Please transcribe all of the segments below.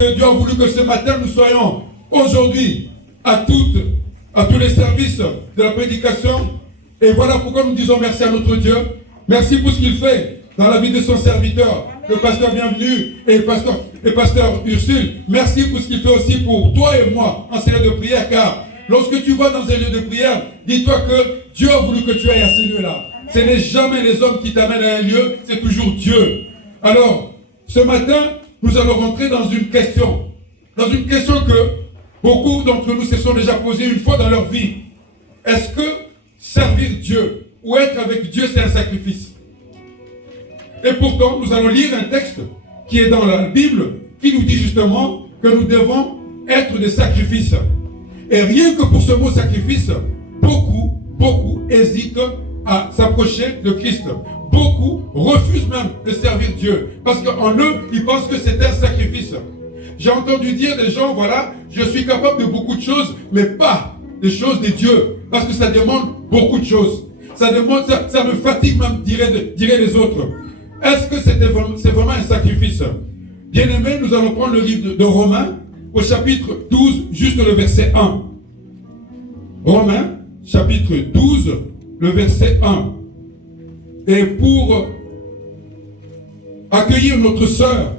Dieu a voulu que ce matin nous soyons aujourd'hui à tous les services de la prédication. Et voilà pourquoi nous disons merci à notre Dieu. Merci pour ce qu'il fait dans la vie de son serviteur, le pasteur Bienvenu et le pasteur Ursule. Merci pour ce qu'il fait aussi pour toi et moi en ces lieux de prière, car lorsque tu vas dans un lieu de prière, dis-toi que Dieu a voulu que tu ailles à ce lieu-là. Ce n'est jamais les hommes qui t'amènent à un lieu, c'est toujours Dieu. Alors, ce matin, nous allons rentrer dans une question que beaucoup d'entre nous se sont déjà posées une fois dans leur vie. Est-ce que servir Dieu ou être avec Dieu, c'est un sacrifice? Et pourtant, nous allons lire un texte qui est dans la Bible, qui nous dit justement que nous devons être des sacrifices. Et rien que pour ce mot sacrifice, beaucoup hésitent à s'approcher de Christ. Beaucoup refusent même de servir Dieu. Parce qu'en eux, ils pensent que c'est un sacrifice. J'ai entendu dire des gens, voilà, je suis capable de beaucoup de choses, mais pas des choses de Dieu. Parce que ça demande beaucoup de choses. Ça me fatigue même, diraient les autres. Est-ce que c'est vraiment un sacrifice? Bien-aimés, nous allons prendre le livre de Romains, au chapitre 12, juste le verset 1. Romains, chapitre 12, le verset 1. Et pour accueillir notre sœur,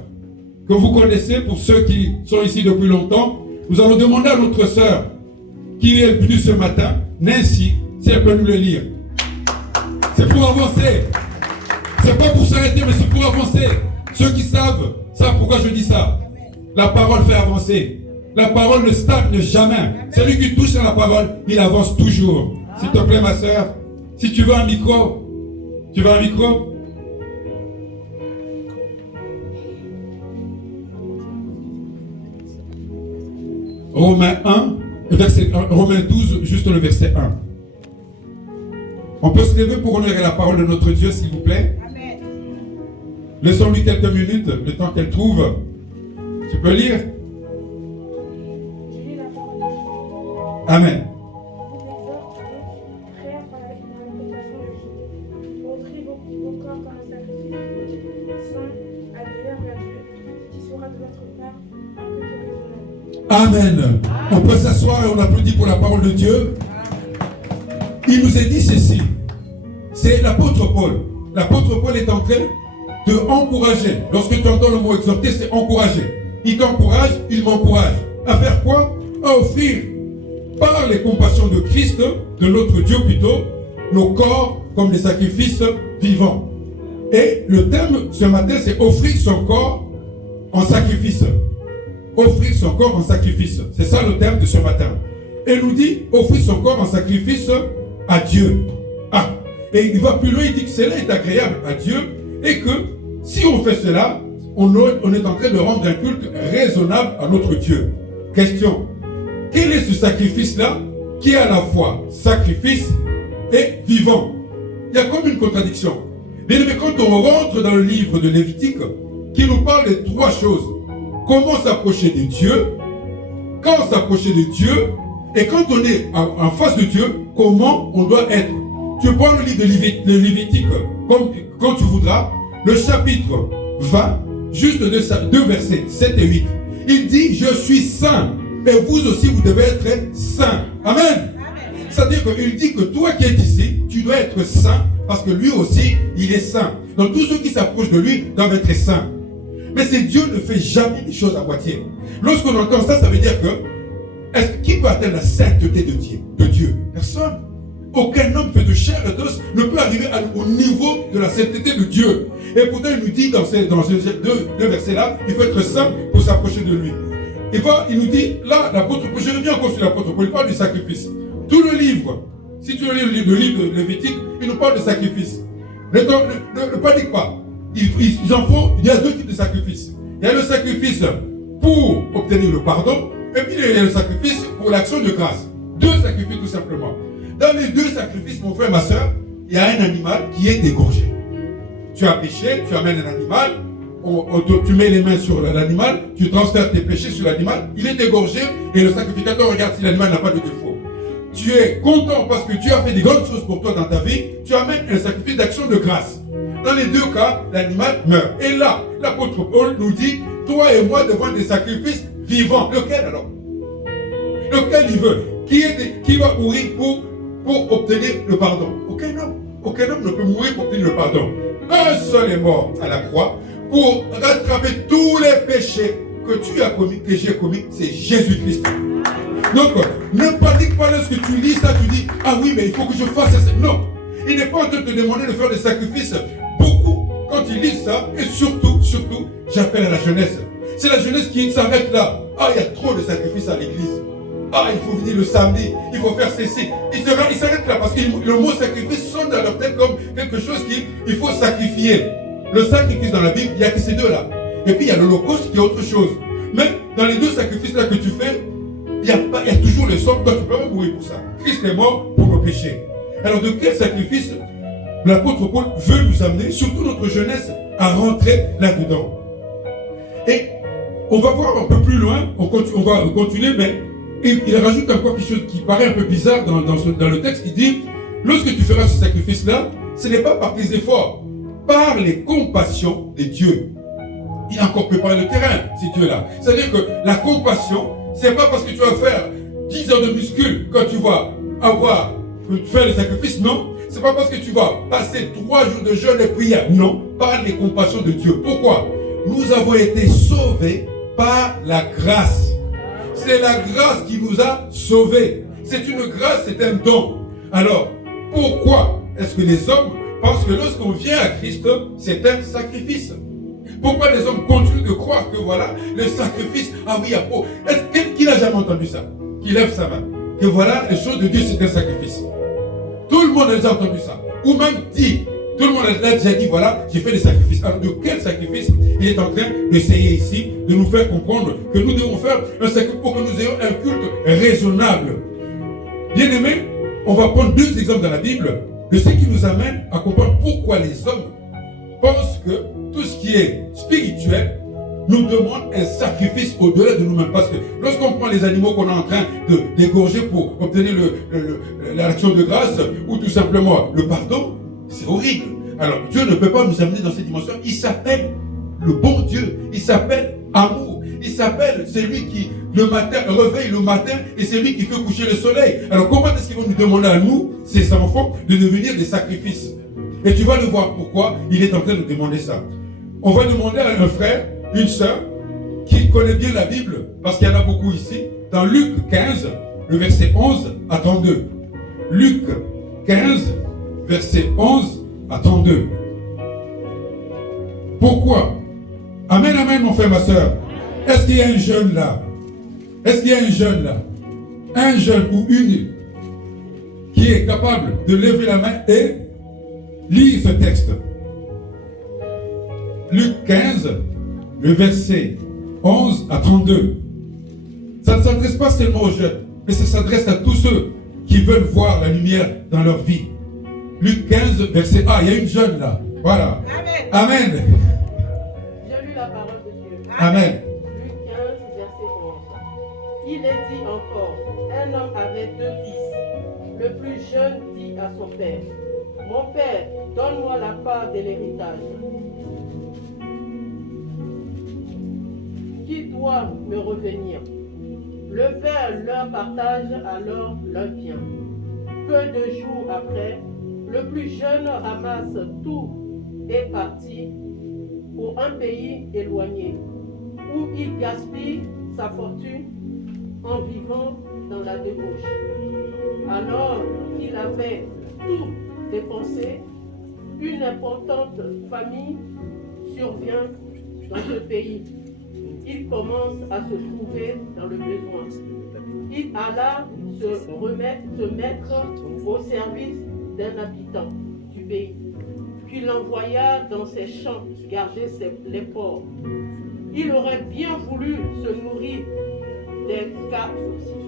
que vous connaissez, pour ceux qui sont ici depuis longtemps, nous allons demander à notre sœur, qui est venue ce matin, Nancy, si elle peut nous le lire. C'est pour avancer. C'est pas pour s'arrêter, mais c'est pour avancer. Ceux qui savent pourquoi je dis ça. La parole fait avancer. La parole ne stagne jamais. Celui qui touche à la parole, il avance toujours. S'il te plaît, ma sœur, si tu veux un micro, tu veux un micro? Romains 12, juste le verset 1. On peut se lever pour honorer la parole de notre Dieu, s'il vous plaît. Amen. Laissons-lui quelques minutes, le temps qu'elle trouve. Tu peux lire? Amen. Amen. On peut s'asseoir et on applaudit pour la parole de Dieu. Il nous est dit ceci. C'est l'apôtre Paul. L'apôtre Paul est en train de encourager. Lorsque tu entends le mot exhorter, c'est encourager. Il t'encourage, il m'encourage. À faire quoi? À offrir, par les compassions de Christ, de notre Dieu plutôt, nos corps comme des sacrifices vivants. Et le thème ce matin, c'est offrir son corps en sacrifice. Offrir son corps en sacrifice. C'est ça le thème de ce matin. Et il nous dit, offrir son corps en sacrifice à Dieu. Ah, et il va plus loin, il dit que cela est agréable à Dieu et que si on fait cela, on est en train de rendre un culte raisonnable à notre Dieu. Question, quel est ce sacrifice-là qui est à la fois sacrifice et vivant? Il y a comme une contradiction. Mais quand on rentre dans le livre de Lévitique, qui nous parle de trois choses. Comment s'approcher de Dieu, quand s'approcher de Dieu, et quand on est en face de Dieu, comment on doit être. Tu prends le livre de Lévitique quand tu voudras, le chapitre 20, juste deux versets 7 et 8. Il dit, je suis saint, et vous aussi vous devez être saints. Amen. C'est-à-dire qu'il dit que toi qui es ici, tu dois être saint, parce que lui aussi, il est saint. Donc tous ceux qui s'approchent de lui doivent être saints. Mais c'est Dieu ne fait jamais des choses à moitié. Lorsqu'on entend ça, ça veut dire que qui peut atteindre la sainteté de Dieu? Personne. Aucun homme fait de chair et d'os ne peut arriver au niveau de la sainteté de Dieu. Et pourtant, il nous dit dans ces deux versets-là, il faut être saint pour s'approcher de lui. Il nous dit, là, l'apôtre Paul, je reviens encore sur l'apôtre Paul, il parle du sacrifice. Tout le livre, si tu lis le livre de Lévitique, il nous parle de sacrifice. Ne panique pas. Il y a deux types de sacrifices. Il y a le sacrifice pour obtenir le pardon, et puis il y a le sacrifice pour l'action de grâce. Deux sacrifices tout simplement. Dans les deux sacrifices, mon frère, ma soeur, il y a un animal qui est égorgé. Tu as péché, tu amènes un animal, tu mets les mains sur l'animal, tu transfères tes péchés sur l'animal, il est égorgé et le sacrificateur regarde si l'animal n'a pas de défaut. Tu es content parce que tu as fait des grandes choses pour toi dans ta vie, tu amènes un sacrifice d'action de grâce. Dans les deux cas, l'animal meurt. Et là, l'apôtre Paul nous dit, toi et moi devant des sacrifices vivants. Lequel alors? Lequel il veut? Qui va mourir pour obtenir le pardon? Aucun homme. Aucun homme ne peut mourir pour obtenir le pardon. Un seul est mort à la croix pour rattraper tous les péchés que tu as commis, que j'ai commis, c'est Jésus-Christ. Donc, ne panique pas lorsque tu lis ça, tu dis, ah oui, mais il faut que je fasse ça. Non, il n'est pas en train de te demander de faire des sacrifices. Beaucoup, quand ils lisent ça, et surtout, j'appelle à la jeunesse. C'est la jeunesse qui s'arrête là. Ah, il y a trop de sacrifices à l'église. Ah, il faut venir le samedi, il faut faire ceci. Ils s'arrêtent là parce que le mot sacrifice sonne dans leur tête comme quelque chose qu'il faut sacrifier. Le sacrifice dans la Bible, il n'y a que ces deux-là. Et puis il y a l'Holocauste qui est autre chose. Mais dans les deux sacrifices-là que tu fais, il y a toujours le sang. Toi, tu peux pas mourir pour ça. Christ est mort pour nos péchés. Alors de quel sacrifice l'apôtre Paul veut nous amener, surtout notre jeunesse, à rentrer là-dedans? Et on va voir un peu plus loin, on va continuer, mais il rajoute encore quelque chose qui paraît un peu bizarre dans le texte. Il dit, lorsque tu feras ce sacrifice-là, ce n'est pas par tes efforts, par les compassions de Dieu. Il a encore préparé le terrain, si Dieu est là. C'est-à-dire que la compassion, c'est pas parce que tu vas faire 10 heures de muscule quand tu vas faire le sacrifice, non. C'est pas parce que tu vas passer 3 jours de jeûne et prière, non. Par les compassions de Dieu. Pourquoi? Nous avons été sauvés par la grâce. C'est la grâce qui nous a sauvés. C'est une grâce, c'est un don. Alors, pourquoi est-ce que les hommes pensent que lorsqu'on vient à Christ, c'est un sacrifice? Pourquoi les hommes continuent de croire que voilà, le sacrifice, ah oui, qui n'a jamais entendu ça? Qui lève sa main. Que voilà, les choses de Dieu, c'est un sacrifice. Tout le monde a déjà entendu ça. Ou même dit, tout le monde a déjà dit, voilà, j'ai fait des sacrifices. Alors de quel sacrifice il est en train d'essayer ici de nous faire comprendre que nous devons faire un sacrifice pour que nous ayons un culte raisonnable. Bien aimé, on va prendre 2 exemples dans la Bible de ce qui nous amène à comprendre pourquoi les hommes pensent que tout ce qui est spirituel nous demande un sacrifice au-delà de nous-mêmes. Parce que lorsqu'on prend les animaux qu'on est en train d'égorger pour obtenir l'action de grâce ou tout simplement le pardon, c'est horrible. Alors Dieu ne peut pas nous amener dans cette dimension. Il s'appelle le bon Dieu. Il s'appelle amour. Il s'appelle celui qui le matin réveille le matin et c'est lui qui fait coucher le soleil. Alors comment est-ce qu'il va nous demander à nous, ses enfants, de devenir des sacrifices? Et tu vas le voir pourquoi il est en train de demander ça. On va demander à un frère, une sœur, qui connaît bien la Bible, parce qu'il y en a beaucoup ici, dans Luc 15, le verset 11 à 32. Luc 15, verset 11 à 32. Pourquoi? Amen, amen, mon frère, ma sœur. Est-ce qu'il y a un jeune là? Est-ce qu'il y a un jeune là? Un jeune ou une qui est capable de lever la main et lire ce texte. Luc 15, le verset 11 à 32. Ça ne s'adresse pas seulement aux jeunes, mais ça s'adresse à tous ceux qui veulent voir la lumière dans leur vie. Luc 15, verset 1. Il y a une jeune là. Voilà. Amen. Amen. Je lis la parole de Dieu. Amen. Luc 15, verset 11. Il est dit encore, un homme avait 2 fils. Le plus jeune dit à son père, mon père, donne-moi la part de l'héritage. Qui doit me revenir? Le père leur partage alors leur bien. Peu de jours après, le plus jeune ramasse tout et partit pour un pays éloigné, où il gaspille sa fortune en vivant dans la débauche. Alors qu'il avait tout dépensé, une importante famine survient dans ce pays. Il commence à se trouver dans le besoin. Il alla se mettre au service d'un habitant du pays, puis l'envoya dans ses champs garder les porcs. Il aurait bien voulu se nourrir des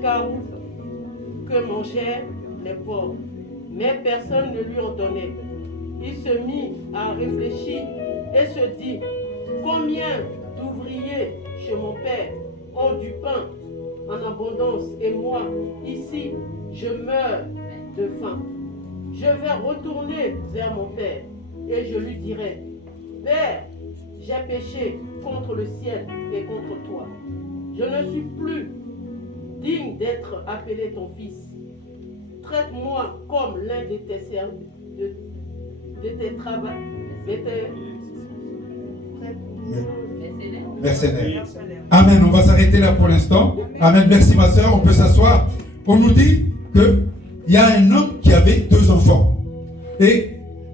caroufes que mangeaient les porcs, mais personne ne lui en donnait. Il se mit à réfléchir et se dit, combien d'ouvriers chez mon père ont du pain en abondance et moi, ici, je meurs de faim. Je vais retourner vers mon père et je lui dirai, Père, j'ai péché contre le ciel et contre toi. Je ne suis plus digne d'être appelé ton fils. Traite-moi comme l'un de tes serviteurs, de tes travailleurs, mercenaires. Amen. On va s'arrêter là pour l'instant. Amen. Merci ma soeur. On peut s'asseoir. On nous dit qu'il y a un homme qui avait 2 enfants. Et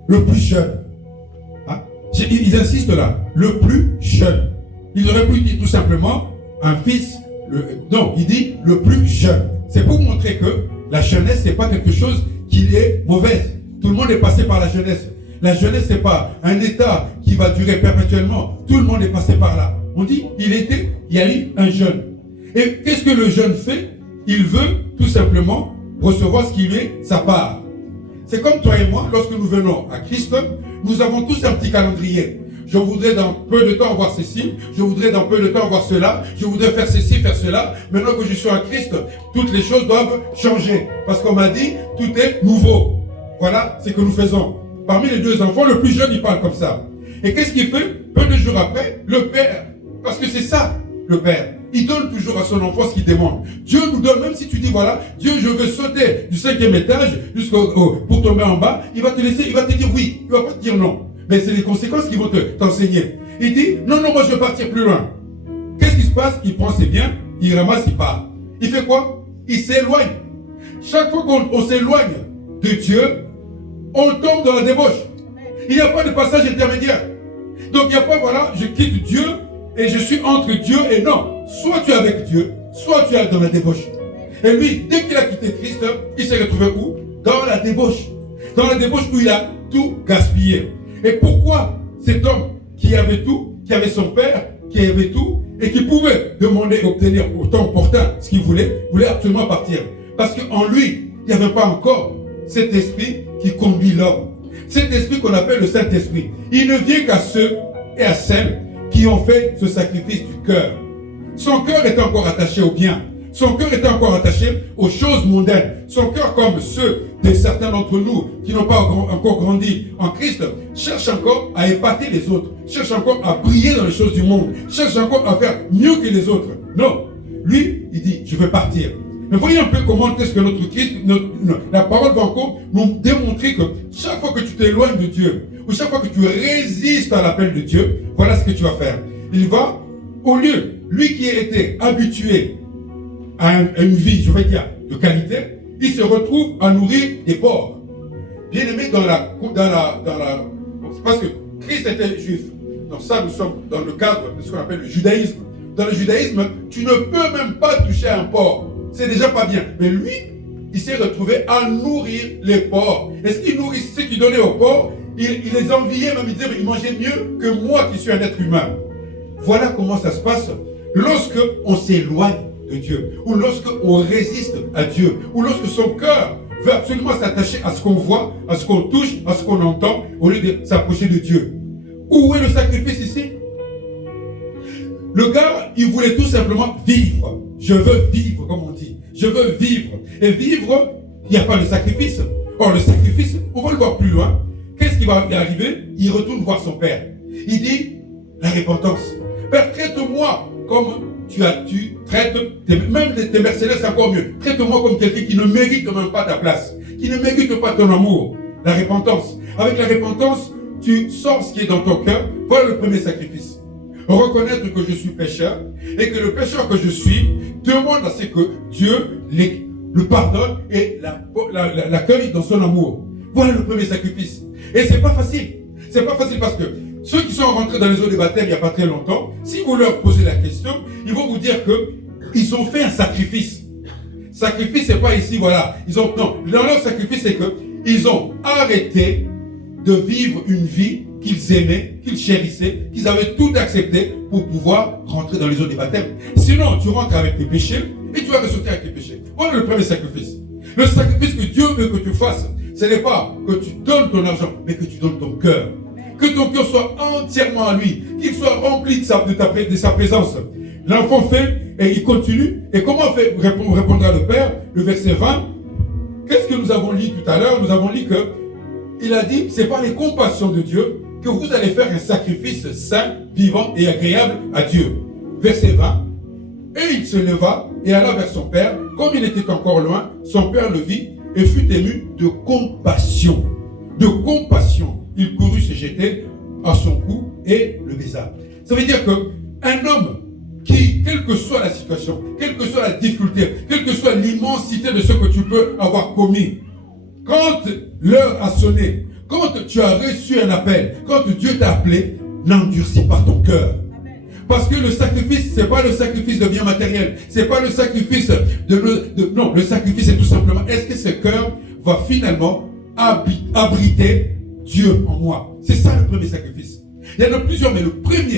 le plus jeune. Hein? Ils insistent là. Le plus jeune. Il aurait pu dire tout simplement un fils. Non, il dit le plus jeune. C'est pour montrer que la jeunesse, ce n'est pas quelque chose qui est mauvaise. Tout le monde est passé par la jeunesse. La jeunesse, ce n'est pas un état qui va durer perpétuellement. Tout le monde est passé par là. On dit, il y a eu un jeune. Et qu'est-ce que le jeune fait? Il veut tout simplement recevoir ce qui lui est sa part. C'est comme toi et moi, lorsque nous venons à Christ, nous avons tous un petit calendrier. Je voudrais dans peu de temps voir ceci, je voudrais dans peu de temps voir cela, je voudrais faire ceci, faire cela. Maintenant que je suis en Christ, toutes les choses doivent changer. Parce qu'on m'a dit, tout est nouveau. Voilà ce que nous faisons. Parmi les 2 enfants, le plus jeune, il parle comme ça. Et qu'est-ce qu'il fait? Peu de jours après, le père, parce que c'est ça, le père, il donne toujours à son enfant ce qu'il demande. Dieu nous donne, même si tu dis, voilà, Dieu, je veux sauter du 5e étage pour tomber en bas, il va te laisser, il va te dire oui, il va pas te dire non. Mais c'est les conséquences qui vont t'enseigner. Il dit, non, moi je veux partir plus loin. Qu'est-ce qui se passe? Il prend ses biens, il ramasse, il part. Il fait quoi? Il s'éloigne. Chaque fois qu'on s'éloigne de Dieu, on tombe dans la débauche. Il n'y a pas de passage intermédiaire. Donc il n'y a pas, voilà, je quitte Dieu et je suis entre Dieu et non. Soit tu es avec Dieu, soit tu es dans la débauche. Et lui, dès qu'il a quitté Christ, il s'est retrouvé où? Dans la débauche. Dans la débauche où il a tout gaspillé. Et pourquoi cet homme qui avait tout, qui avait son père, qui avait tout, et qui pouvait demander et obtenir au temps opportun ce qu'il voulait absolument partir? Parce qu'en lui, il n'y avait pas encore cet esprit qui conduit l'homme. Cet esprit qu'on appelle le Saint-Esprit. Il ne vient qu'à ceux et à celles qui ont fait ce sacrifice du cœur. Son cœur est encore attaché au bien. Son cœur est encore attaché aux choses mondaines. Son cœur, comme ceux de certains d'entre nous qui n'ont pas encore grandi en Christ, cherche encore à épater les autres, cherche encore à briller dans les choses du monde, cherche encore à faire mieux que les autres. Non, lui, il dit, je veux partir. Mais voyez un peu comment est-ce que notre Christ, la parole va encore nous démontrer que chaque fois que tu t'éloignes de Dieu, ou chaque fois que tu résistes à l'appel de Dieu, voilà ce que tu vas faire. Il va, au lieu, lui qui était habitué à une vie, je vais dire, de qualité, il se retrouve à nourrir des porcs. Bien aimé parce que Christ était juif. Dans ça, nous sommes dans le cadre de ce qu'on appelle le judaïsme. Dans le judaïsme, tu ne peux même pas toucher un porc. C'est déjà pas bien. Mais lui, il s'est retrouvé à nourrir les porcs. Et ce qu'il nourrissait, ce qu'il donnait aux porcs, il les enviait, même il disait, mais il mangeait mieux que moi qui suis un être humain. Voilà comment ça se passe lorsque on s'éloigne de Dieu, ou lorsque on résiste à Dieu, ou lorsque son cœur veut absolument s'attacher à ce qu'on voit, à ce qu'on touche, à ce qu'on entend, au lieu de s'approcher de Dieu. Où est le sacrifice ici? Le gars, il voulait tout simplement vivre. Je veux vivre, comme on dit. Je veux vivre. Et vivre, il n'y a pas de sacrifice. Or, le sacrifice, on va le voir plus loin. Qu'est-ce qui va y arriver? Il retourne voir son père. Il dit, la repentance. Père, traite-moi comme tu traites, même tes mercenaires, c'est encore mieux. Traite-moi comme quelqu'un qui ne mérite même pas ta place, qui ne mérite pas ton amour. La repentance. Avec la repentance, tu sors ce qui est dans ton cœur. Voilà le premier sacrifice. Reconnaître que je suis pécheur et que le pécheur que je suis demande à ce que Dieu le pardonne et l'accueille dans son amour. Voilà le premier sacrifice. Et c'est pas facile. C'est pas facile parce que ceux qui sont rentrés dans les eaux des baptêmes il n'y a pas très longtemps, si vous leur posez la question, ils vont vous dire que ils ont fait un sacrifice. Sacrifice, c'est pas ici, voilà. Non, leur sacrifice, c'est que ils ont arrêté de vivre une vie qu'ils aimaient, qu'ils chérissaient, qu'ils avaient tout accepté pour pouvoir rentrer dans les eaux des baptêmes. Sinon, tu rentres avec tes péchés et tu vas ressortir avec tes péchés. Voilà le premier sacrifice. Le sacrifice que Dieu veut que tu fasses, ce n'est pas que tu donnes ton argent, mais que tu donnes ton cœur. Que ton cœur soit entièrement à lui, qu'il soit rempli de sa présence. L'enfant fait et il continue. Et comment répondra le Père? Le verset 20. Qu'est-ce que nous avons lu tout à l'heure? Nous avons lu que il a dit, c'est par les compassions de Dieu que vous allez faire un sacrifice saint, vivant et agréable à Dieu. Verset 20. Et il se leva et alla vers son père. Comme il était encore loin, son père le vit et fut ému de compassion. De compassion. Il courut se jeter à son cou et le baisa. Ça veut dire qu'un homme qui, quelle que soit la situation, quelle que soit la difficulté, quelle que soit l'immensité de ce que tu peux avoir commis, quand l'heure a sonné, quand tu as reçu un appel, quand Dieu t'a appelé, n'endurcis pas ton cœur. Parce que le sacrifice, c'est pas le sacrifice de biens matériels, c'est pas le sacrifice non, le sacrifice c'est tout simplement, est-ce que ce cœur va finalement abriter Dieu en moi? C'est ça le premier sacrifice. Il y en a plusieurs, mais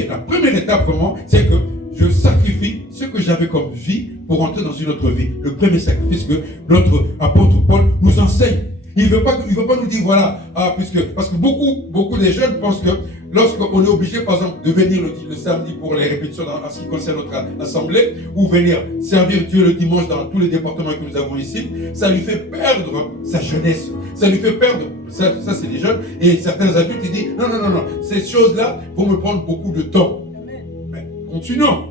la première étape vraiment, c'est que je sacrifie ce que j'avais comme vie pour entrer dans une autre vie. Le premier sacrifice que notre apôtre Paul nous enseigne. Il ne veut pas nous dire, voilà, parce que beaucoup des jeunes pensent que lorsqu'on est obligé, par exemple, de venir le samedi pour les répétitions en ce qui concerne notre assemblée, ou venir servir Dieu le dimanche dans tous les départements que nous avons ici, ça lui fait perdre sa jeunesse. Ça lui fait perdre, ça c'est les jeunes, et certains adultes, ils disent, non, ces choses-là vont me prendre beaucoup de temps. Mais continuons.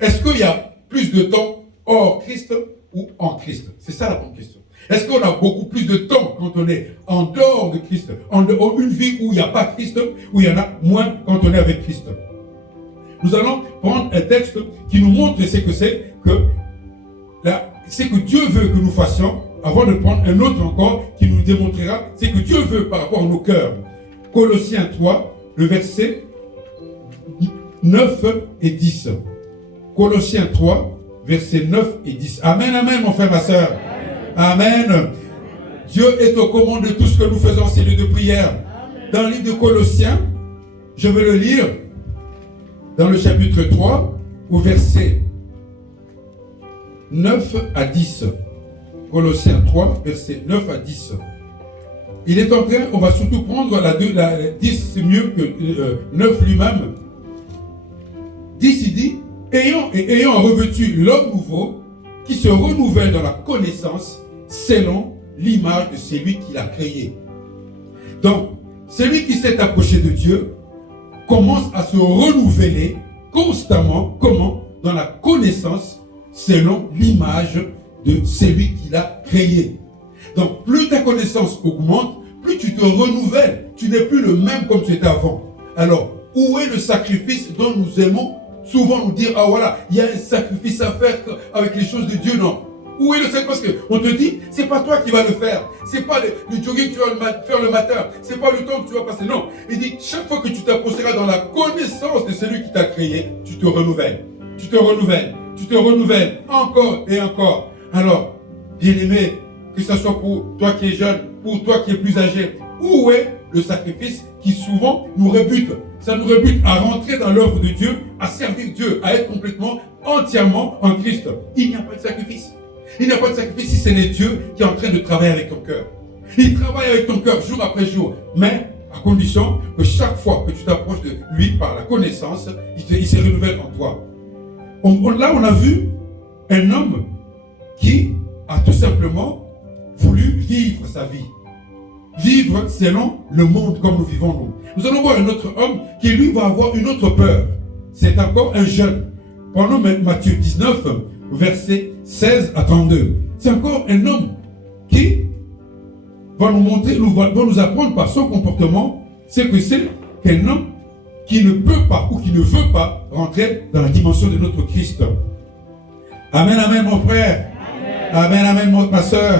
Est-ce qu'il y a plus de temps hors Christ ou en Christ? C'est ça la bonne question. Est-ce qu'on a beaucoup plus de temps quand on est en dehors de Christ, en dehors d'une vie où il n'y a pas Christ, où il y en a moins quand on est avec Christ? Nous allons prendre un texte qui nous montre ce que c'est que Dieu veut que nous fassions, avant de prendre un autre encore qui nous démontrera ce que Dieu veut par rapport à nos cœurs. Colossiens 3, le verset 9 et 10. Colossiens 3, versets 9 et 10. Amen, amen, mon frère, ma soeur. Amen. Dieu est au command de tout ce que nous faisons, c'est lieu de prière. Dans le livre de Colossiens, je vais le lire dans le chapitre 3, au verset 9 à 10. Colossiens 3, verset 9 à 10. Il est en train, on va surtout prendre la 10, c'est mieux que 9 lui-même. 10, il dit, ayant revêtu l'homme nouveau, qui se renouvelle dans la connaissance selon l'image de celui qui l'a créé. Donc, celui qui s'est approché de Dieu commence à se renouveler constamment. Comment? Dans la connaissance selon l'image de celui qui l'a créé. Donc, plus ta connaissance augmente, plus tu te renouvelles. Tu n'es plus le même comme tu étais avant. Alors, où est le sacrifice dont nous aimons souvent nous dire, ah voilà, il y a un sacrifice à faire avec les choses de Dieu? Non. Où est le sacrifice? Parce qu'on te dit, c'est pas toi qui vas le faire. C'est pas le jogging que tu vas faire le matin. C'est pas le temps que tu vas passer. Non. Il dit, chaque fois que tu t'approcheras dans la connaissance de celui qui t'a créé, tu te renouvelles. Tu te renouvelles. Tu te renouvelles encore et encore. Alors, bien aimé, que ce soit pour toi qui es jeune, pour toi qui es plus âgé, où est le sacrifice qui souvent nous rebute? Ça nous rebute à rentrer dans l'œuvre de Dieu, à servir Dieu, à être complètement, entièrement en Christ. Il n'y a pas de sacrifice. Il n'y a pas de sacrifice si ce n'est Dieu qui est en train de travailler avec ton cœur. Il travaille avec ton cœur jour après jour, mais à condition que chaque fois que tu t'approches de lui par la connaissance, il se renouvelle en toi. Là, on a vu un homme qui a tout simplement voulu vivre sa vie. Vivre selon le monde comme nous vivons nous. Nous allons voir un autre homme qui lui va avoir une autre peur. C'est encore un jeune. Prenons Matthieu 19, versets 16 à 32. C'est encore un homme qui va nous montrer, va nous apprendre par son comportement, c'est que c'est qu'un homme qui ne peut pas ou qui ne veut pas rentrer dans la dimension de notre Christ. Amen, amen, mon frère. Amen, amen, ma soeur.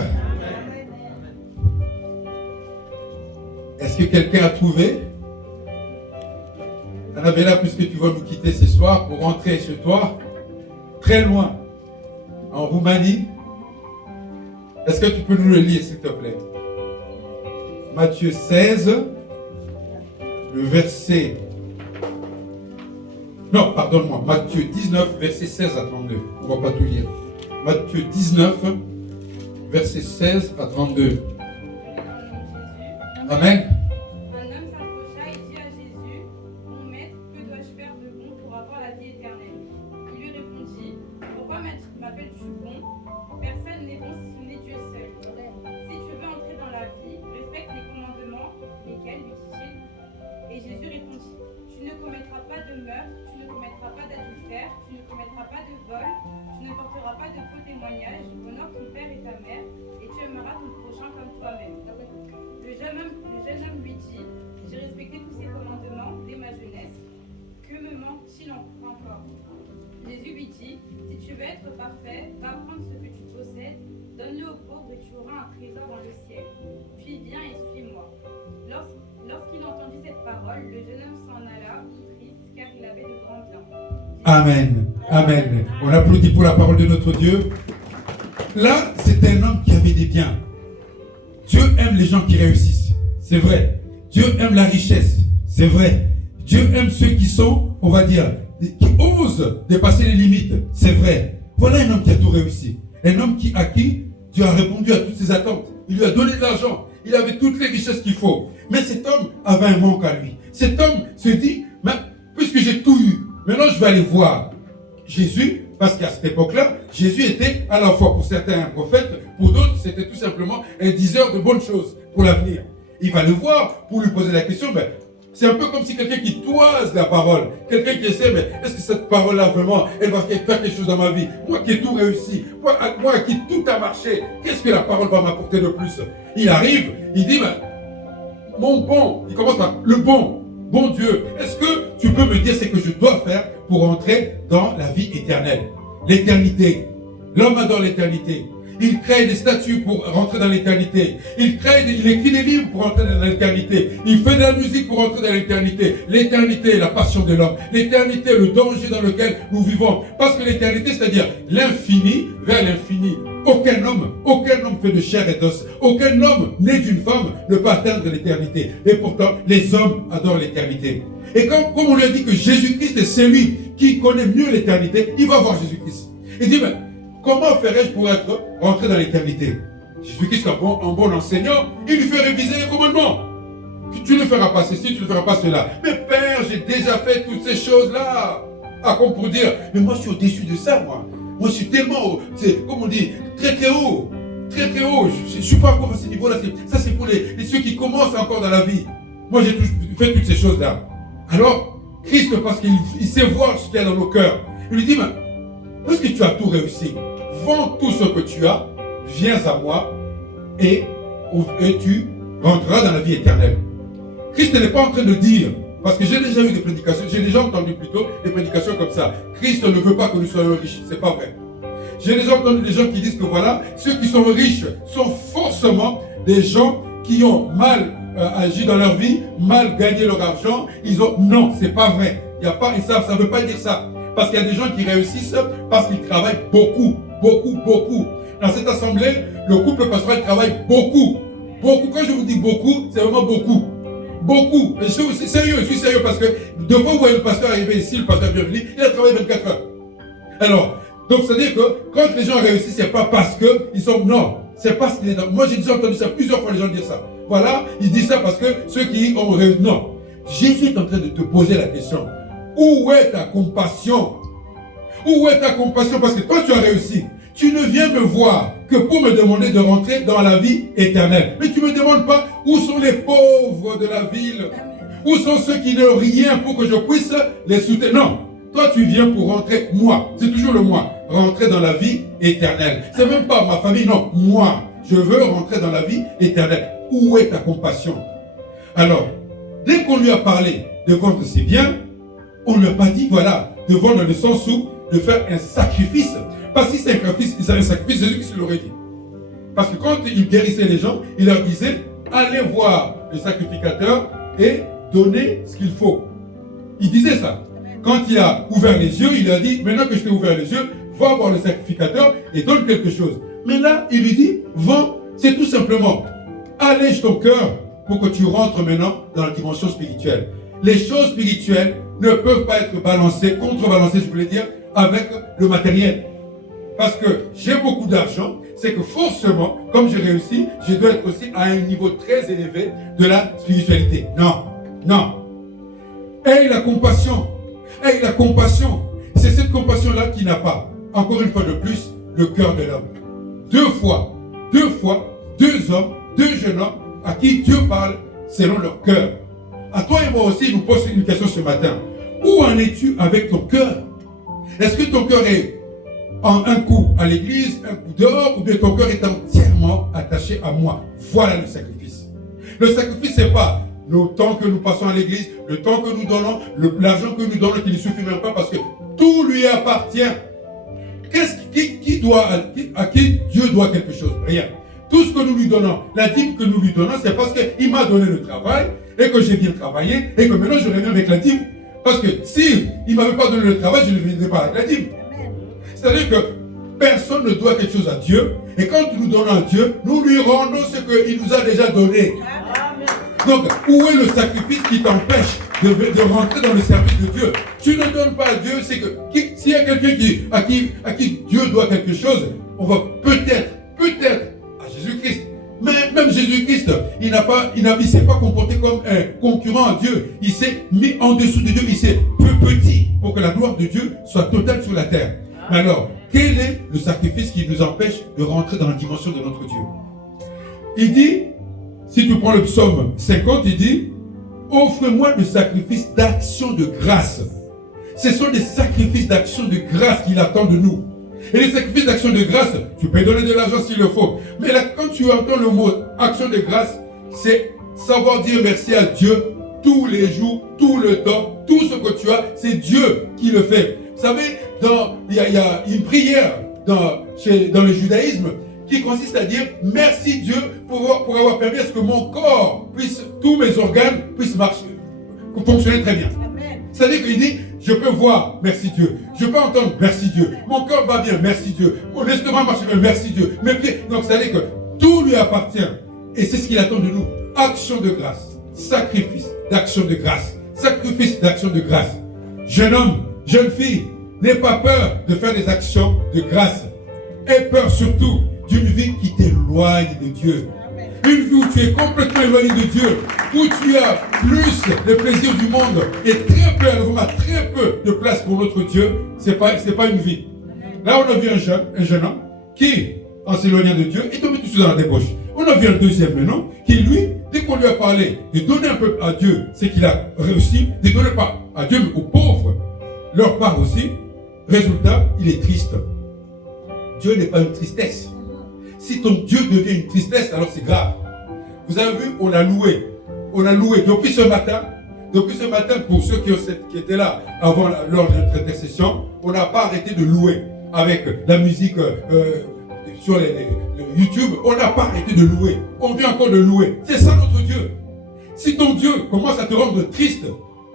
Est-ce que quelqu'un a trouvé? Annabella, puisque tu vas nous quitter ce soir pour rentrer chez toi, très loin, en Roumanie, est-ce que tu peux nous le lire, s'il te plaît? Matthieu 16, le verset... Non, pardonne-moi, Matthieu 19, verset 16 à 32. On ne va pas tout lire. Matthieu 19, verset 16 à 32. Amen. Un homme s'approcha et dit à Jésus, mon maître, que dois-je faire de bon pour avoir la vie éternelle? Il lui répondit, pourquoi m'appelles-tu bon? Personne n'est bon si ce n'est Dieu seul. Si tu veux entrer dans la vie, respecte les commandements. Lesquels, lui dit-il? Et Jésus et ta mère, et tu aimeras ton prochain comme toi-même. Le jeune homme lui dit, j'ai respecté tous ces commandements dès ma jeunesse. Que me manque-t-il encore? Jésus lui dit, si tu veux être parfait, va prendre ce que tu possèdes, donne-le aux pauvres et tu auras un trésor dans le ciel. Puis viens et suis-moi. Lorsqu'il entendit cette parole, le jeune homme s'en alla, tout triste, car il avait de grands biens. Amen. Amen. On applaudit pour la parole de notre Dieu. Là, c'est un homme qui avait des biens. Dieu aime les gens qui réussissent. C'est vrai. Dieu aime la richesse. C'est vrai. Dieu aime ceux qui sont, on va dire, qui osent dépasser les limites. C'est vrai. Voilà un homme qui a tout réussi. Un homme à qui Dieu a répondu à toutes ses attentes. Il lui a donné de l'argent. Il avait toutes les richesses qu'il faut. Mais cet homme avait un manque à lui. Cet homme se dit, mais puisque j'ai tout eu, maintenant je vais aller voir Jésus, parce qu'à cette époque-là, Jésus était à la fois pour certains un prophète, pour d'autres c'était tout simplement un diseur de bonnes choses pour l'avenir. Il va le voir pour lui poser la question, mais c'est un peu comme si quelqu'un qui toise la parole, quelqu'un qui essaie, mais est-ce que cette parole-là vraiment, elle va faire quelque chose dans ma vie? Moi qui ai tout réussi, moi à qui tout a marché, qu'est-ce que la parole va m'apporter de plus? Il arrive, il dit, ben, mon bon, il commence par le bon Dieu, est-ce que tu peux me dire ce que je dois faire pour entrer dans la vie éternelle? L'éternité. L'homme adore l'éternité. Il crée des statues pour rentrer dans l'éternité. Il écrit des livres pour rentrer dans l'éternité. Il fait de la musique pour rentrer dans l'éternité. L'éternité est la passion de l'homme. L'éternité est le danger dans lequel nous vivons. Parce que l'éternité, c'est-à-dire l'infini vers l'infini. Aucun homme fait de chair et d'os. Aucun homme né d'une femme ne peut atteindre l'éternité. Et pourtant, les hommes adorent l'éternité. Et comme on lui a dit que Jésus-Christ est celui qui connaît mieux l'éternité, il va voir Jésus-Christ. Il dit, mais comment ferais-je pour rentrer dans l'éternité? Jésus-Christ, un bon enseignant, il lui fait réviser les commandements. Tu ne feras pas ceci, tu ne feras pas cela. Mais Père, j'ai déjà fait toutes ces choses-là. Ah, comme pour dire, mais moi je suis au-dessus de ça, moi. Moi je suis tellement, comme on dit, très très haut. Très très haut. Je ne suis pas encore à ce niveau-là. Ça c'est pour ceux qui commencent encore dans la vie. Moi j'ai fait toutes ces choses-là. Alors, Christ, parce qu'il sait voir ce qu'il y a dans nos cœurs, il lui dit, mais parce que tu as tout réussi, vends tout ce que tu as, viens à moi et tu rentreras dans la vie éternelle. Christ n'est pas en train de dire, parce que j'ai déjà eu des prédications, j'ai déjà entendu plutôt des prédications comme ça. Christ ne veut pas que nous soyons riches, c'est pas vrai. J'ai déjà entendu des gens qui disent que voilà, ceux qui sont riches sont forcément des gens qui ont mal agi dans leur vie, mal gagné leur argent. Non, c'est pas vrai. Il y a pas, et ça ne veut pas dire ça. Parce qu'il y a des gens qui réussissent parce qu'ils travaillent beaucoup. Dans cette assemblée, le couple pastoral travaille beaucoup. Quand je vous dis beaucoup, c'est vraiment beaucoup. Et je suis sérieux parce que de fois où vous voyez le pasteur arriver ici, le pasteur bienvenu, il a travaillé 24 heures. Alors, donc ça veut dire que quand les gens réussissent, c'est pas parce que ils sont... Non, c'est parce qu'il est dans... Moi j'ai déjà entendu ça plusieurs fois, les gens dire ça. Voilà, ils disent ça parce que ceux qui ont réussi... Non, Jésus est en train de te poser la question. Où est ta compassion? Où est ta compassion? Parce que toi tu as réussi. Tu ne viens me voir que pour me demander de rentrer dans la vie éternelle. Mais tu ne me demandes pas où sont les pauvres de la ville. Où sont ceux qui n'ont rien pour que je puisse les soutenir. Non, toi tu viens pour rentrer, moi. C'est toujours le moi. Rentrer dans la vie éternelle. C'est même pas ma famille, non. Moi, je veux rentrer dans la vie éternelle. Où est ta compassion? Alors, dès qu'on lui a parlé de vendre ses biens, on ne lui a pas dit, voilà, de vendre dans le sens où de faire un sacrifice. Parce que si c'est un sacrifice, Jésus-Christ l'aurait dit. Parce que quand il guérissait les gens, il leur disait, allez voir le sacrificateur et donnez ce qu'il faut. Il disait ça. Quand il a ouvert les yeux, il a dit, maintenant que je t'ai ouvert les yeux, va voir le sacrificateur et donne quelque chose. Mais là, il lui dit, vends, c'est tout simplement, allège ton cœur pour que tu rentres maintenant dans la dimension spirituelle. Les choses spirituelles ne peuvent pas être balancées, contrebalancées, je voulais dire, avec le matériel. Parce que j'ai beaucoup d'argent, c'est que forcément, comme j'ai réussi, je dois être aussi à un niveau très élevé de la spiritualité. Non. Aie la compassion. C'est cette compassion-là qui n'a pas, encore une fois de plus, le cœur de l'homme. Deux fois, deux hommes, deux jeunes hommes à qui Dieu parle selon leur cœur. À toi et moi aussi, il nous pose une question ce matin. Où en es-tu avec ton cœur? Est-ce que ton cœur est en un coup à l'église, un coup dehors, ou bien ton cœur est entièrement attaché à moi. Voilà le sacrifice. Le sacrifice, c'est pas le temps que nous passons à l'église, le temps que nous donnons, l'argent que nous donnons qui ne suffit même pas parce que tout lui appartient. À qui Dieu doit quelque chose? Rien. Tout ce que nous lui donnons, la dîme que nous lui donnons, c'est parce qu'il m'a donné le travail et que j'ai bien travaillé et que maintenant je reviens avec la dîme. Parce que si il ne m'avait pas donné le travail, je ne viendrais pas avec la dîme. C'est-à-dire que personne ne doit quelque chose à Dieu. Et quand nous donnons à Dieu, nous lui rendons ce qu'il nous a déjà donné. Amen. Donc, où est le sacrifice qui t'empêche de rentrer dans le service de Dieu? Tu ne donnes pas à Dieu, c'est que s'il y a quelqu'un à qui Dieu doit quelque chose, on va peut-être à Jésus-Christ. Mais même Jésus-Christ, il ne s'est pas comporté comme un concurrent à Dieu. Il s'est mis en dessous de Dieu, il s'est peu petit pour que la gloire de Dieu soit totale sur la terre. Mais alors, quel est le sacrifice qui nous empêche de rentrer dans la dimension de notre Dieu? Il dit, si tu prends le psaume 50, il dit, offre-moi le sacrifice d'action de grâce. Ce sont des sacrifices d'action de grâce qu'il attend de nous. Et les sacrifices d'action de grâce, tu peux donner de l'argent s'il le faut. Mais là, quand tu entends le mot action de grâce, c'est savoir dire merci à Dieu tous les jours, tout le temps, tout ce que tu as, c'est Dieu qui le fait. Vous savez, il y a une prière dans le judaïsme qui consiste à dire merci Dieu pour avoir permis à ce que mon corps tous mes organes puissent marcher, fonctionner très bien. C'est-à-dire qu'il dit, je peux voir, merci Dieu. Je peux entendre, merci Dieu. Mon corps va bien, merci Dieu. Mon estomac marche bien, merci Dieu. Mes pieds, donc c'est-à-dire que tout lui appartient. Et c'est ce qu'il attend de nous. Action de grâce. Sacrifice d'action de grâce. Sacrifice d'action de grâce. Jeune homme, jeune fille, n'aie pas peur de faire des actions de grâce. Aie peur surtout d'une vie qui t'éloigne de Dieu. Une vie où tu es complètement éloigné de Dieu, où tu as plus de plaisirs du monde et très peu de place pour notre Dieu, c'est pas une vie. Là, on a vu un jeune homme qui, en s'éloignant de Dieu, est tombé tout de suite dans la débauche. On a vu un deuxième maintenant qui, lui, dès qu'on lui a parlé de donner un peu à Dieu, c'est qu'il a réussi, de donner pas à Dieu, mais aux pauvres, leur part aussi. Résultat, il est triste. Dieu n'est pas une tristesse. Si ton Dieu devient une tristesse, alors c'est grave. Vous avez vu, on a loué depuis ce matin, pour ceux qui étaient là avant lors de notre intercession, on n'a pas arrêté de louer avec la musique sur le YouTube, on n'a pas arrêté de louer. On vient encore de louer. C'est ça notre Dieu. Si ton Dieu commence à te rendre triste,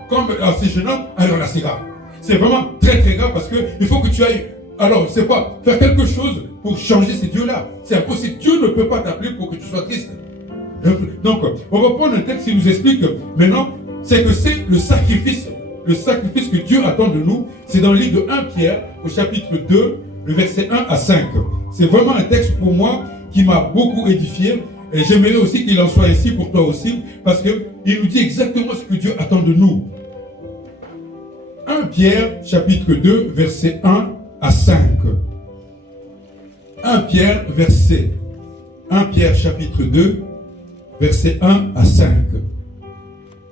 comme ces jeunes hommes, alors là c'est grave. C'est vraiment très très grave parce qu'il faut que tu ailles. Alors, c'est pas faire quelque chose pour changer ces dieux-là. C'est impossible. Dieu ne peut pas t'appeler pour que tu sois triste. Donc, on va prendre un texte qui nous explique maintenant, c'est que c'est le sacrifice que Dieu attend de nous. C'est dans le livre de 1 Pierre, au chapitre 2, le verset 1 à 5. C'est vraiment un texte pour moi qui m'a beaucoup édifié. Et j'aimerais aussi qu'il en soit ainsi pour toi aussi, parce qu'il nous dit exactement ce que Dieu attend de nous. 1 Pierre, chapitre 2, verset 1 à 5. 1 Pierre chapitre 2, verset 1 à 5.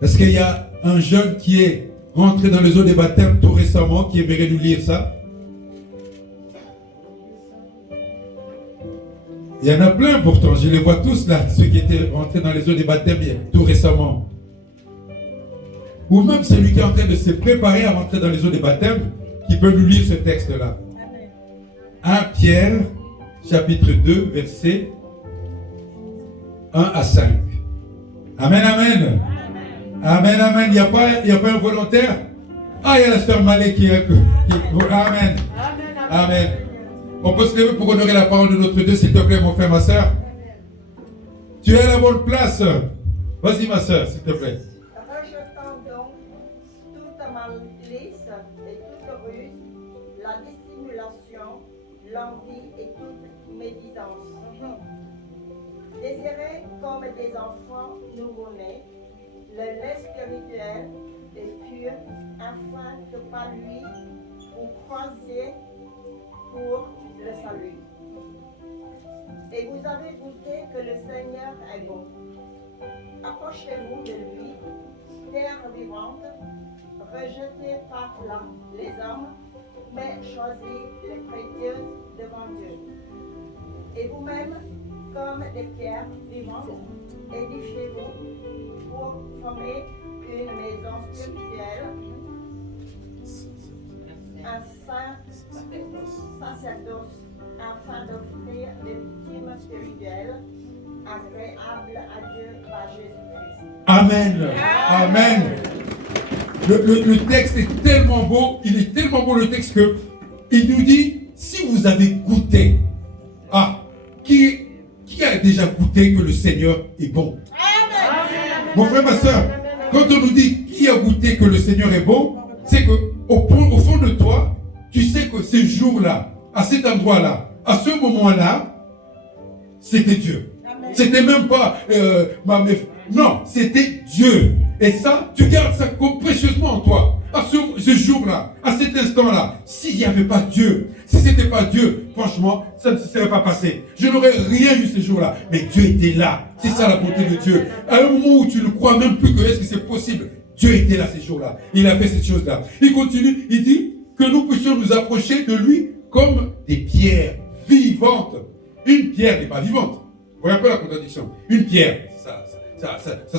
Est-ce qu'il y a un jeune qui est rentré dans les eaux des baptêmes tout récemment, qui aimerait nous lire ça? Il y en a plein pourtant, je les vois tous là, ceux qui étaient rentrés dans les eaux des baptêmes tout récemment. Ou même celui qui est en train de se préparer à rentrer dans les eaux des baptêmes, qui peut nous lire ce texte-là. 1 Pierre, chapitre 2, versets 1 à 5. Amen, amen. Amen, amen. Il n'y a pas un volontaire? Ah, il y a la sœur Malé qui est... Amen. Amen. On peut se lever pour honorer la parole de notre Dieu, s'il te plaît, mon frère, ma sœur. Tu es à la bonne place. Vas-y, ma sœur, s'il te plaît. Rejetant donc toute malice et toute ruse, la dissimulation, l'envie et toute médisance. Désirez comme des enfants nouveau-nés, le lait spirituel et pur, afin que par lui vous croisiez pour le salut. Et vous avez goûté que le Seigneur est bon. Approchez-vous de lui, terre vivante, rejetée par les hommes, mais choisis les précieuses devant Dieu. Et vous-même, comme des pierres vivantes, édifiez-vous pour former une maison spirituelle, un saint sacerdoce, afin d'offrir des victimes spirituelles agréables à Dieu par Jésus-Christ. Amen. Amen. Le texte est tellement beau, il est tellement beau le texte que il nous dit, si vous avez goûté, qui a déjà goûté que le Seigneur est bon? Amen. Mon frère, ma soeur, quand on nous dit qui a goûté que le Seigneur est bon, c'est que au fond de toi, tu sais que ce jour-là, à cet endroit-là, à ce moment-là, c'était Dieu. C'était même pas non, c'était Dieu. Et ça, tu gardes ça comme précieusement en toi. À ce jour-là, à cet instant-là, s'il n'y avait pas Dieu, si ce n'était pas Dieu, franchement, ça ne se serait pas passé. Je n'aurais rien eu ce jour-là. Mais Dieu était là. C'est ça la bonté de Dieu. À un moment où tu ne crois même plus que est-ce que c'est possible, Dieu était là ces jours-là. Il a fait cette chose-là. Il continue, il dit que nous puissions nous approcher de lui comme des pierres vivantes. Une pierre n'est pas vivante. Vous voyez un peu la contradiction. Une pierre, ça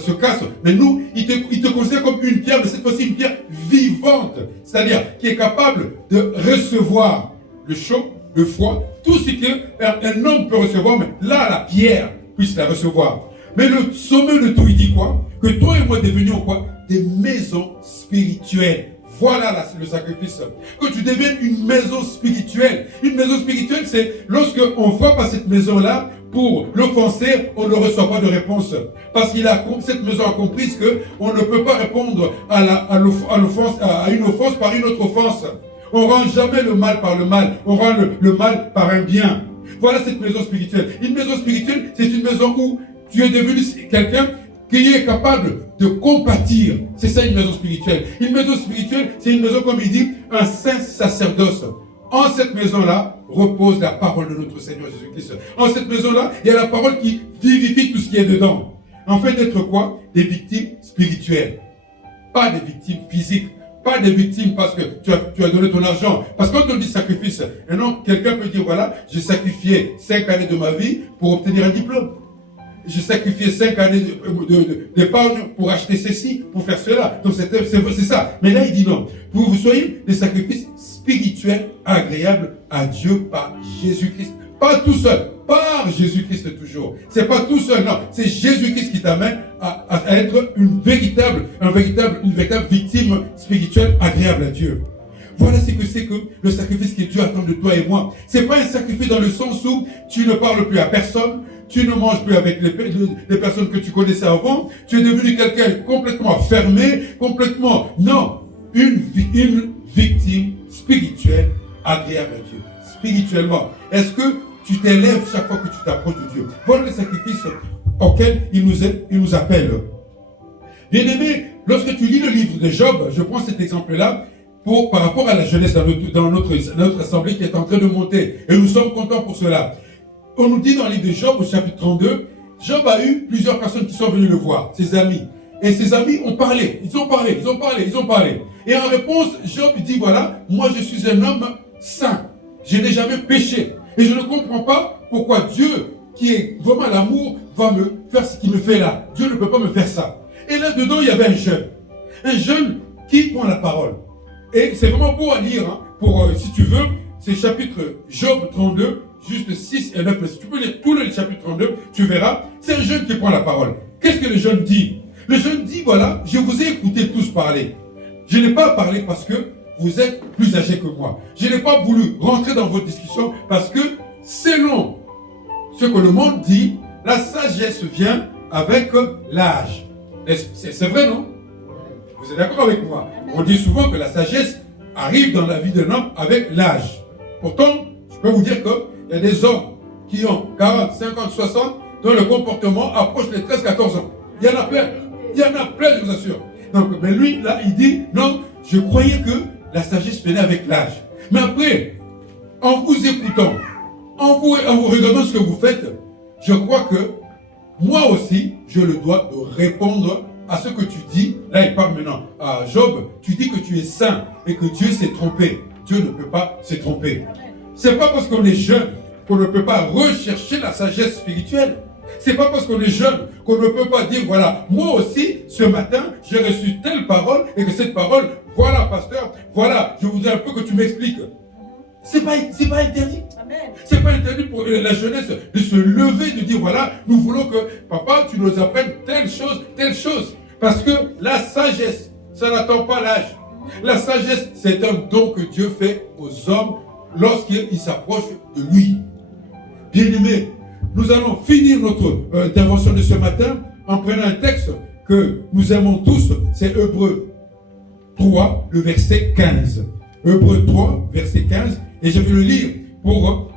se casse. Mais nous, il te considère comme une pierre, mais cette fois-ci une pierre vivante. C'est-à-dire qui est capable de recevoir le chaud, le froid, tout ce qu'un homme peut recevoir, mais là, la pierre puisse la recevoir. Mais le sommet de tout, il dit quoi? Que toi et moi devenions quoi? Des maisons spirituelles. Voilà le sacrifice. Que tu deviennes une maison spirituelle. Une maison spirituelle, c'est lorsque on frappe à cette maison-là, pour l'offenser, on ne reçoit pas de réponse. Parce cette maison a compris qu'on ne peut pas répondre à une offense par une autre offense. On ne rend jamais le mal par le mal. On rend le mal par un bien. Voilà cette maison spirituelle. Une maison spirituelle, c'est une maison où tu es devenu quelqu'un qui est capable de compatir. C'est ça une maison spirituelle. Une maison spirituelle, c'est une maison, comme il dit, un saint sacerdoce. En cette maison-là repose la parole de notre Seigneur Jésus-Christ. En cette maison-là, il y a la parole qui vivifie tout ce qui est dedans. En fait d'être quoi? Des victimes spirituelles. Pas des victimes physiques. Pas des victimes parce que tu as donné ton argent. Parce que quand on dit sacrifice, non, quelqu'un peut dire, voilà, j'ai sacrifié 5 années de ma vie pour obtenir un diplôme. J'ai sacrifié 5 années d'épargne pour acheter ceci, pour faire cela. Donc c'est ça. Mais là, il dit non. Pour que vous soyez des sacrifices spirituels agréables à Dieu par Jésus-Christ. Pas tout seul, par Jésus-Christ toujours. C'est pas tout seul, non. C'est Jésus-Christ qui t'amène à être une véritable victime spirituelle agréable à Dieu. Voilà ce que c'est que le sacrifice que Dieu attend de toi et moi. C'est pas un sacrifice dans le sens où tu ne parles plus à personne, tu ne manges plus avec les personnes que tu connaissais avant, tu es devenu quelqu'un complètement fermé, complètement... Non, une victime spirituelle agréable à Dieu. Spirituellement. Est-ce que tu t'élèves chaque fois que tu t'approches de Dieu? Voilà le sacrifice auquel il nous appelle. Bien-aimé, lorsque tu lis le livre de Job, je prends cet exemple-là, par rapport à la jeunesse dans notre assemblée qui est en train de monter. Et nous sommes contents pour cela. On nous dit dans le livre de Job, au chapitre 32, Job a eu plusieurs personnes qui sont venues le voir, ses amis. Et ses amis ont parlé, ils ont parlé. Et en réponse, Job dit, voilà, moi je suis un homme saint. Je n'ai jamais péché. Et je ne comprends pas pourquoi Dieu, qui est vraiment l'amour, va me faire ce qu'il me fait là. Dieu ne peut pas me faire ça. Et là-dedans, il y avait un jeune qui prend la parole. Et c'est vraiment beau à lire, hein, si tu veux, c'est chapitre Job 32, juste 6 et 9. Mais si tu peux lire tout le chapitre 32, tu verras, c'est un jeune qui prend la parole. Qu'est-ce que le jeune dit? Le jeune dit, voilà, je vous ai écouté tous parler. Je n'ai pas parlé parce que vous êtes plus âgés que moi. Je n'ai pas voulu rentrer dans votre discussion parce que, selon ce que le monde dit, la sagesse vient avec l'âge. C'est vrai, non? Vous êtes d'accord avec moi? On dit souvent que la sagesse arrive dans la vie d'un homme avec l'âge. Pourtant, je peux vous dire qu'il y a des hommes qui ont 40, 50, 60, dont le comportement approche les 13, 14 ans. Il y en a plein. Il y en a plein, je vous assure. Donc, mais lui, là, il dit, non, je croyais que la sagesse venait avec l'âge. Mais après, en vous écoutant, en vous regardant ce que vous faites, je crois que moi aussi, je le dois de répondre à ce que tu dis. Là, il parle maintenant à Job. Tu dis que tu es saint et que Dieu s'est trompé. Dieu ne peut pas se tromper. C'est pas parce qu'on est jeune qu'on ne peut pas rechercher la sagesse spirituelle. C'est pas parce qu'on est jeune qu'on ne peut pas dire, voilà, moi aussi, ce matin, j'ai reçu telle parole et que cette parole, voilà, pasteur, voilà, je voudrais un peu que tu m'expliques. C'est pas interdit. C'est pas interdit pour la jeunesse de se lever, de dire, voilà, nous voulons que, papa, tu nous apprennes telle chose. Parce que la sagesse, ça n'attend pas l'âge. La sagesse, c'est un don que Dieu fait aux hommes lorsqu'ils s'approchent de lui. Bien-aimés, nous allons finir notre intervention de ce matin en prenant un texte que nous aimons tous, c'est Hébreux 3, le verset 15. Hébreux 3, verset 15, et je vais le lire pour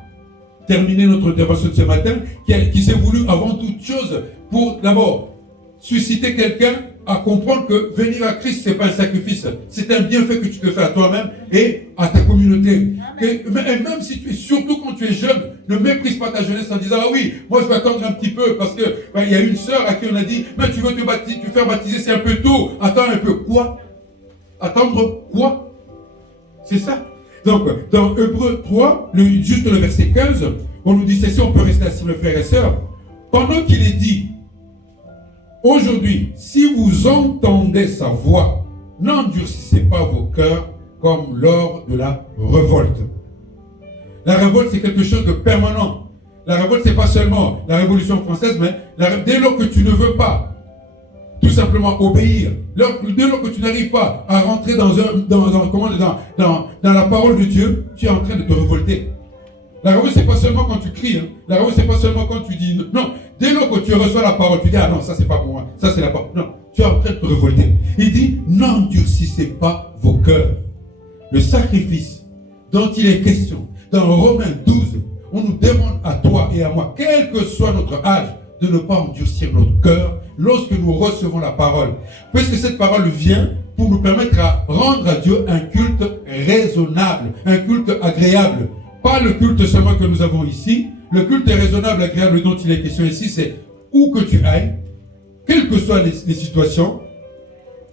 terminer notre intervention de ce matin, qui s'est voulu avant toute chose pour d'abord susciter quelqu'un à comprendre que venir à Christ, ce n'est pas un sacrifice, c'est un bienfait que tu te fais à toi-même et à ta communauté. Et même si tu es, surtout quand tu es jeune, ne méprise pas ta jeunesse en disant, ah oui, moi je vais attendre un petit peu parce que il y a une sœur à qui on a dit, mais tu veux te faire baptiser, c'est un peu tôt, attends un peu. Quoi? Attendre quoi? C'est ça. Donc, dans Hébreux 3, juste le verset 15, on nous dit ceci, on peut rester assis, mes frères et sœurs. Pendant qu'il est dit, aujourd'hui, si vous entendez sa voix, n'endurcissez pas vos cœurs comme lors de la révolte. La révolte, c'est quelque chose de permanent. La révolte, c'est pas seulement la Révolution française, mais dès lors que tu ne veux pas tout simplement obéir, dès lors que tu n'arrives pas à rentrer dans la parole de Dieu, tu es en train de te révolter. La révolte, c'est pas seulement quand tu cries, hein. La révolte, c'est pas seulement quand tu dis non. Dès lors que tu reçois la parole, tu dis, ah non, ça c'est pas pour moi, ça c'est la parole. Non, tu es en train de te révolter. Il dit, n'endurcissez pas vos cœurs. Le sacrifice dont il est question, dans Romains 12, on nous demande à toi et à moi, quel que soit notre âge, de ne pas endurcir notre cœur lorsque nous recevons la parole. Puisque cette parole vient pour nous permettre à rendre à Dieu un culte raisonnable, un culte agréable. Pas le culte seulement que nous avons ici. Le culte raisonnable, agréable dont il est question ici, c'est où que tu ailles, quelles que soient les situations,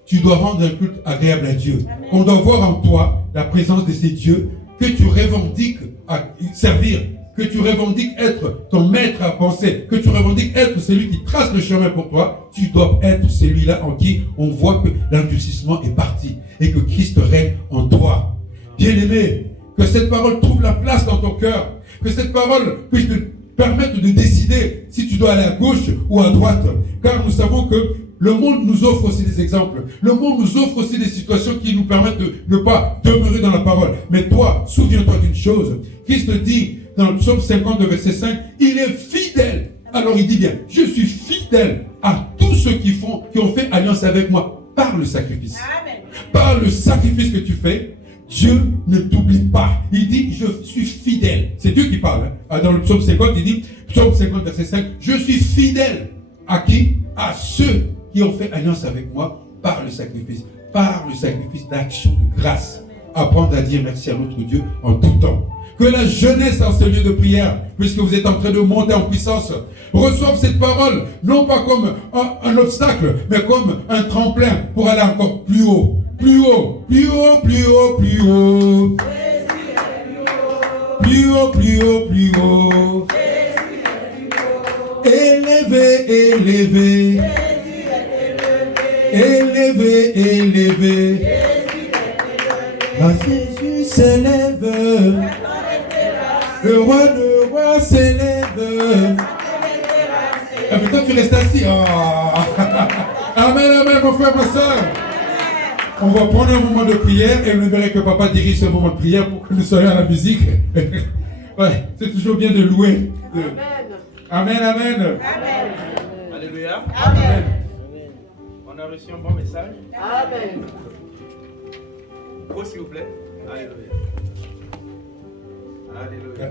tu dois rendre un culte agréable à Dieu. Amen. On doit voir en toi la présence de ces dieux que tu revendiques à servir, que tu revendiques être ton maître à penser, que tu revendiques être celui qui trace le chemin pour toi. Tu dois être celui-là en qui on voit que l'endurcissement est parti et que Christ règne en toi. Bien-aimé, que cette parole trouve la place dans ton cœur. Que cette parole puisse te permettre de décider si tu dois aller à gauche ou à droite. Car nous savons que le monde nous offre aussi des exemples. Le monde nous offre aussi des situations qui nous permettent de ne pas demeurer dans la parole. Mais toi, souviens-toi d'une chose. Christ dit dans le psaume 50, verset 5, il est fidèle. Alors il dit bien, je suis fidèle à tous ceux qui ont fait alliance avec moi par le sacrifice. Amen. Par le sacrifice que tu fais, Dieu ne t'oublie pas. Il dit, je suis fidèle. C'est Dieu qui parle. Hein. Dans le psaume 50, il dit, psaume 50, verset 5, je suis fidèle. À qui? À ceux qui ont fait alliance avec moi par le sacrifice d'action de grâce. Apprendre à dire merci à notre Dieu en tout temps. Que la jeunesse en ce lieu de prière, puisque vous êtes en train de monter en puissance, reçoive cette parole, non pas comme un obstacle, mais comme un tremplin pour aller encore plus haut. Plus haut, plus haut, plus haut, plus haut. Plus haut, plus haut, plus haut. Élevé, élevé. Élevé, élevé. Ah, Jésus s'élève. Le roi s'élève. Ah, mais toi tu restes assis. Oh. Amen, amen, mon frère, ma soeur. On va prendre un moment de prière et vous verrez que papa dirige ce moment de prière pour que nous soyons à la musique. Ouais, c'est toujours bien de louer. Amen, amen. Amen. Alléluia. Amen. On a reçu un bon message. Amen. S'il vous plaît. Alléluia. Alléluia.